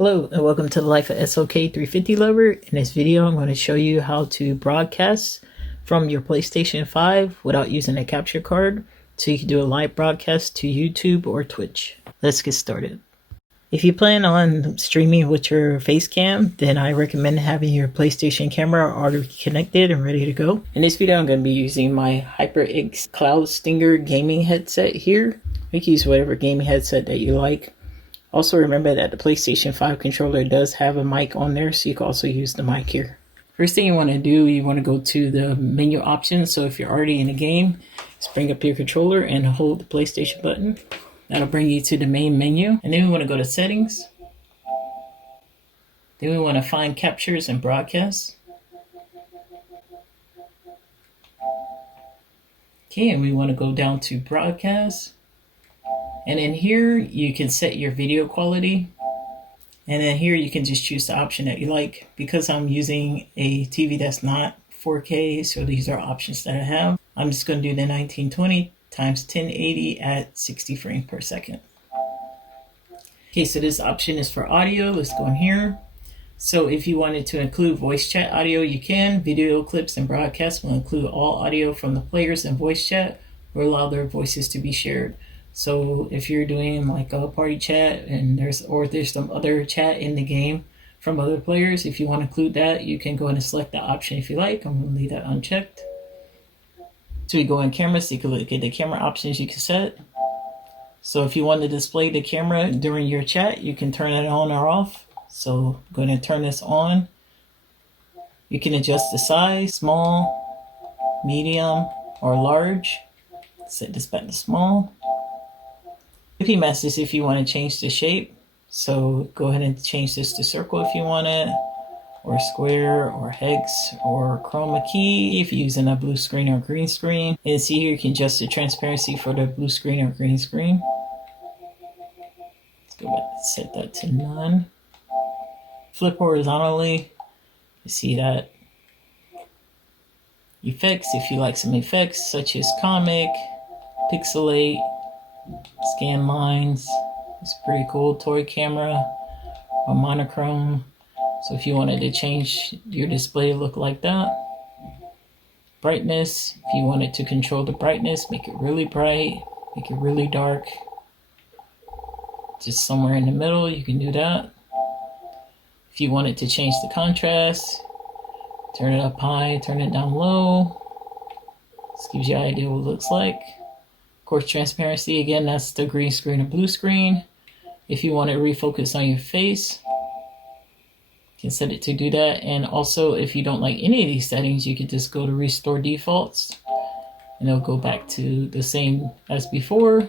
Hello and welcome to the Life of SOK 350 Lover. In this video I'm going to show you how to broadcast from your PlayStation 5 without using a capture card, so you can do a live broadcast to YouTube or Twitch. Let's get started. If you plan on streaming with your face cam, then I recommend having your PlayStation camera already connected and ready to go. In this video I'm going to be using my HyperX Cloud Stinger gaming headset here. You can use whatever gaming headset that you like. Also remember that the PlayStation 5 controller does have a mic on there, so you can also use the mic here. First thing you want to do, you want to go to the menu options. So if you're already in a game, just bring up your controller and hold the PlayStation button. That'll bring you to the main menu. And then we want to go to settings. Then we want to find captures and broadcasts. Okay, and we want to go down to broadcast. And in here, you can set your video quality. And then here, you can just choose the option that you like. Because I'm using a TV that's not 4K, so these are options that I have. I'm just going to do the 1920 times 1080 at 60 frames per second. Okay, so this option is for audio. Let's go in here. So if you wanted to include voice chat audio, you can. Video clips and broadcasts will include all audio from the players and voice chat or allow their voices to be shared. So if you're doing like a party chat and there's some other chat in the game from other players, if you want to include that, you can go ahead and select that option if you like. I'm going to leave that unchecked. So we go in camera, so you can look at the camera options you can set. So if you want to display the camera during your chat, you can turn it on or off. So go ahead and turn this on. You can adjust the size, small, medium, or large. Set this back to small. IP mask is if you want to change the shape. So go ahead and change this to circle if you want it, or square, or hex, or chroma key if you're using a blue screen or green screen. And see here, you can adjust the transparency for the blue screen or green screen. Let's go back and set that to none. Flip horizontally, you see that. Effects, if you like some effects such as comic, pixelate, scan lines, it's pretty cool. Toy camera, or monochrome. So if you wanted to change your display to look like that. Brightness, if you wanted to control the brightness, make it really bright, make it really dark. Just somewhere in the middle, you can do that. If you wanted to change the contrast, turn it up high, turn it down low. This gives you an idea what it looks like. Of course, transparency, again, that's the green screen or blue screen. If you want to refocus on your face, you can set it to do that. And also, if you don't like any of these settings, you can just go to restore defaults and it'll go back to the same as before.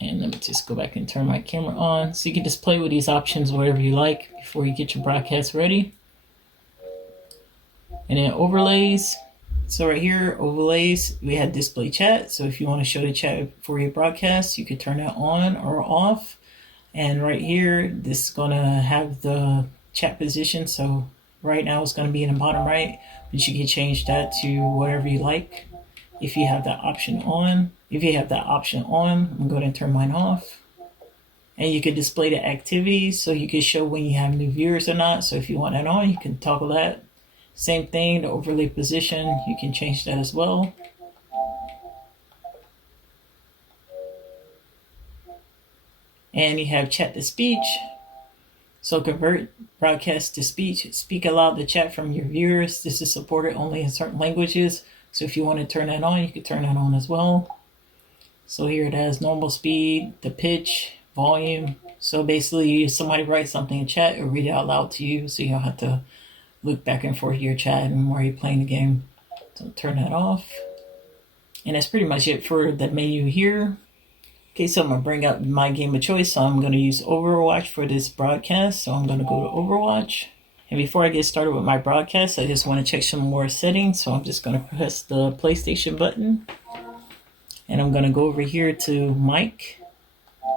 And let me just go back and turn my camera on. So you can just play with these options whatever you like before you get your broadcast ready. And then overlays. So right here, overlays, we had display chat. So if you want to show the chat for your broadcast, you could turn that on or off. And right here, this is going to have the chat position. So right now it's going to be in the bottom right, but you can change that to whatever you like if you have that option on. If you have that option on, I'm going to turn mine off. And you can display the activities, so you can show when you have new viewers or not. So if you want that on, you can toggle that. Same thing, the overlay position, you can change that as well. And you have chat to speech. So convert broadcast to speech. Speak aloud to chat from your viewers. This is supported only in certain languages. So if you want to turn that on, you can turn that on as well. So here it has normal speed, the pitch, volume. So basically, if somebody writes something in chat, it'll read it out loud to you, so you don't have to look back and forth to your chat and while you're playing the game. So turn that off. And that's pretty much it for the menu here. Okay, so I'm going to bring up my game of choice. So I'm going to use Overwatch for this broadcast. So I'm going to go to Overwatch. And before I get started with my broadcast, I just want to check some more settings. So I'm just going to press the PlayStation button. And I'm going to go over here to mic.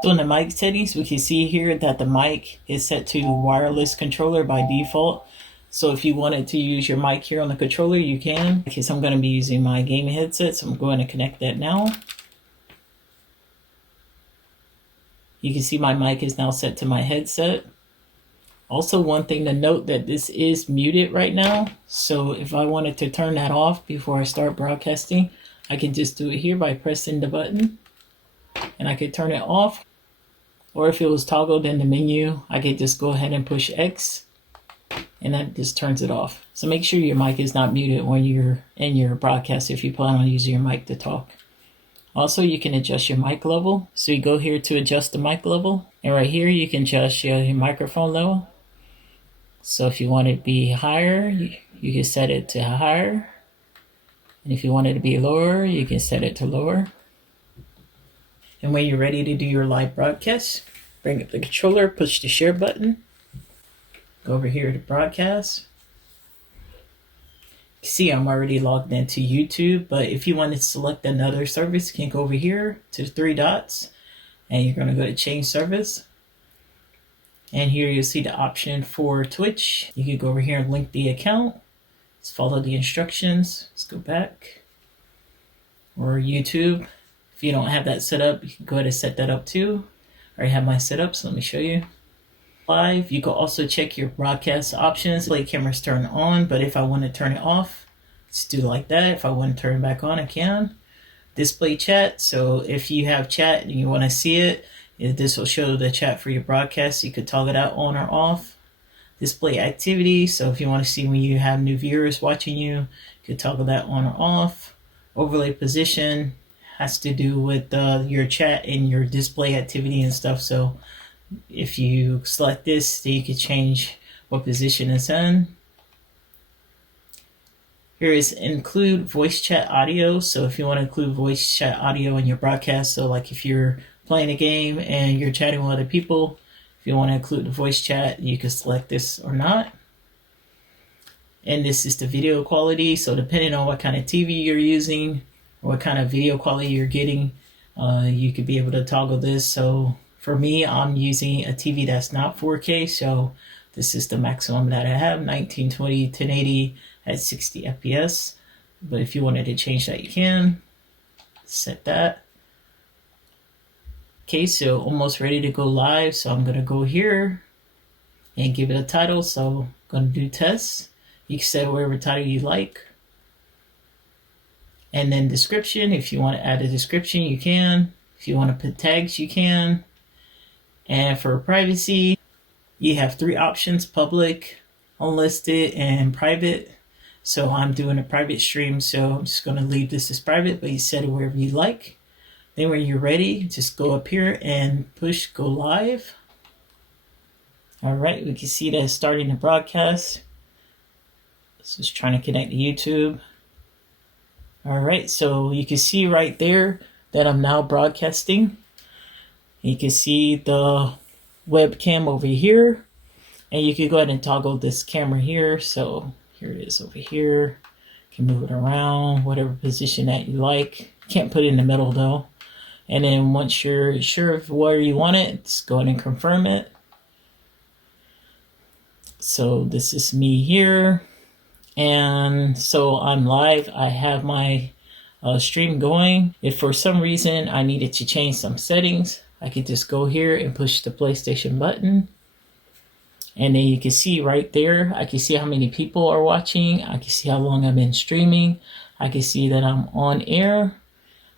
So in the mic settings, we can see here that the mic is set to wireless controller by default. So if you wanted to use your mic here on the controller, you can. Okay, so I'm going to be using my gaming headset, so I'm going to connect that now. You can see my mic is now set to my headset. Also, one thing to note that this is muted right now. So if I wanted to turn that off before I start broadcasting, I can just do it here by pressing the button and I could turn it off. Or if it was toggled in the menu, I could just go ahead and push X and that just turns it off. So make sure your mic is not muted when you're in your broadcast if you plan on using your mic to talk. Also, you can adjust your mic level. So you go here to adjust the mic level. And right here, you can adjust your microphone level. So if you want it to be higher, you can set it to higher. And if you want it to be lower, you can set it to lower. And when you're ready to do your live broadcast, bring up the controller, push the share button. Go over here to broadcast. See, I'm already logged into YouTube, but if you want to select another service, you can go over here to the three dots and you're going to go to change service. And here you'll see the option for Twitch. You can go over here and link the account. Just follow the instructions. Let's go back. Or YouTube. If you don't have that set up, you can go ahead and set that up too. I already have mine set up, so let me show you. Live, you can also check your broadcast options. Display cameras turn on, but if I want to turn it off, let's do it like that. If I want to turn it back on, I can. Display chat, so if you have chat and you want to see it, this will show the chat for your broadcast. You could toggle that on or off. Display activity, so if you want to see when you have new viewers watching you, you could toggle that on or off. Overlay position has to do with your chat and your display activity and stuff, so if you select this, then you can change what position it's in. Here is include voice chat audio. So if you want to include voice chat audio in your broadcast, so like if you're playing a game and you're chatting with other people, if you want to include the voice chat, you can select this or not. And this is the video quality. So depending on what kind of TV you're using or what kind of video quality you're getting, you could be able to toggle this. So for me, I'm using a TV that's not 4K, so this is the maximum that I have, 1920 1080 at 60 FPS. But if you wanted to change that, you can set that. Okay, so almost ready to go live. So I'm going to go here and give it a title. So I'm going to do tests. You can set whatever title you like. And then description. If you want to add a description, you can. If you want to put tags, you can. And for privacy, you have three options: public, unlisted, and private. So I'm doing a private stream, so I'm just going to leave this as private, but you set it wherever you like. Then when you're ready, just go up here and push go live. All right, we can see that it's starting the broadcast. So it's trying to connect to YouTube. All right, so you can see right there that I'm now broadcasting. You can see the webcam over here, and you can go ahead and toggle this camera here. So here it is over here. You can move it around, whatever position that you like. Can't put it in the middle though. And then once you're sure of where you want it, just go ahead and confirm it. So this is me here. And so I'm live. I have my stream going. If for some reason I needed to change some settings, I could just go here and push the PlayStation button. And then you can see right there, I can see how many people are watching. I can see how long I've been streaming. I can see that I'm on air.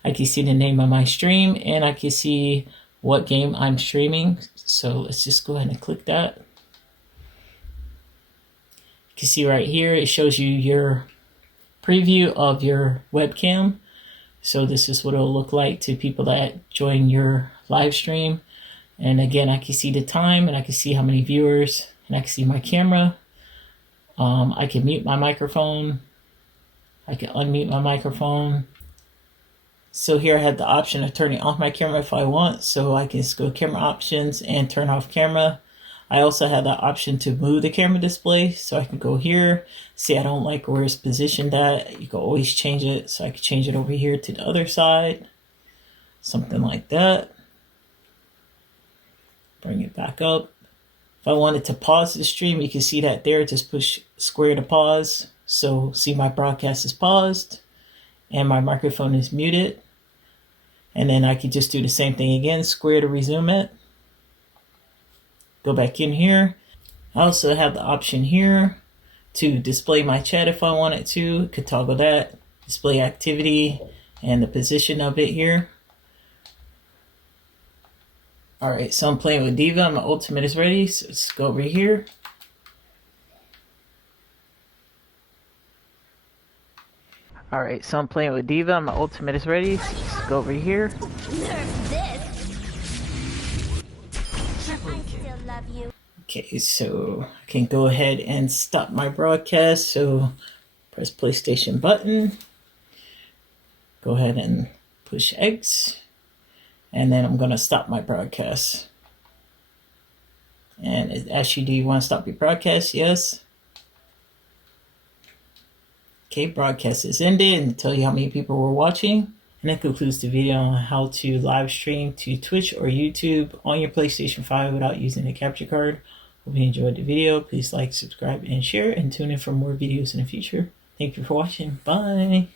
I can see the name of my stream, and I can see what game I'm streaming. So let's just go ahead and click that. You can see right here, it shows you your preview of your webcam. So this is what it'll look like to people that join your live stream. And again, I can see the time, and I can see how many viewers, and I can see my camera. I can mute my microphone. I can unmute my microphone. So here I have the option of turning off my camera if I want. So I can just go camera options and turn off camera. I also have the option to move the camera display. So I can go here. See, I don't like where it's positioned at. You can always change it. So I can change it over here to the other side. Something like that. Bring it back up. If I wanted to pause the stream, you can see that there. Just push square to pause. So see, my broadcast is paused and my microphone is muted. And then I could just do the same thing again, square to resume it. Go back in here. I also have the option here to display my chat if I wanted to. Could toggle that, display activity, and the position of it here. Alright, so I'm playing with Diva. My ultimate is ready. So let's go over here. Alright, so I'm playing with Diva. My ultimate is ready. So let's go over here. Okay, so I can go ahead and stop my broadcast. So press PlayStation button. Go ahead and push X. And then I'm going to stop my broadcast. And it asks you, do you want to stop your broadcast? Yes. Okay, broadcast is ended, and tell you how many people were watching. And that concludes the video on how to live stream to Twitch or YouTube on your PlayStation 5 without using a capture card. Hope you enjoyed the video. Please like, subscribe, and share, and tune in for more videos in the future. Thank you for watching. Bye.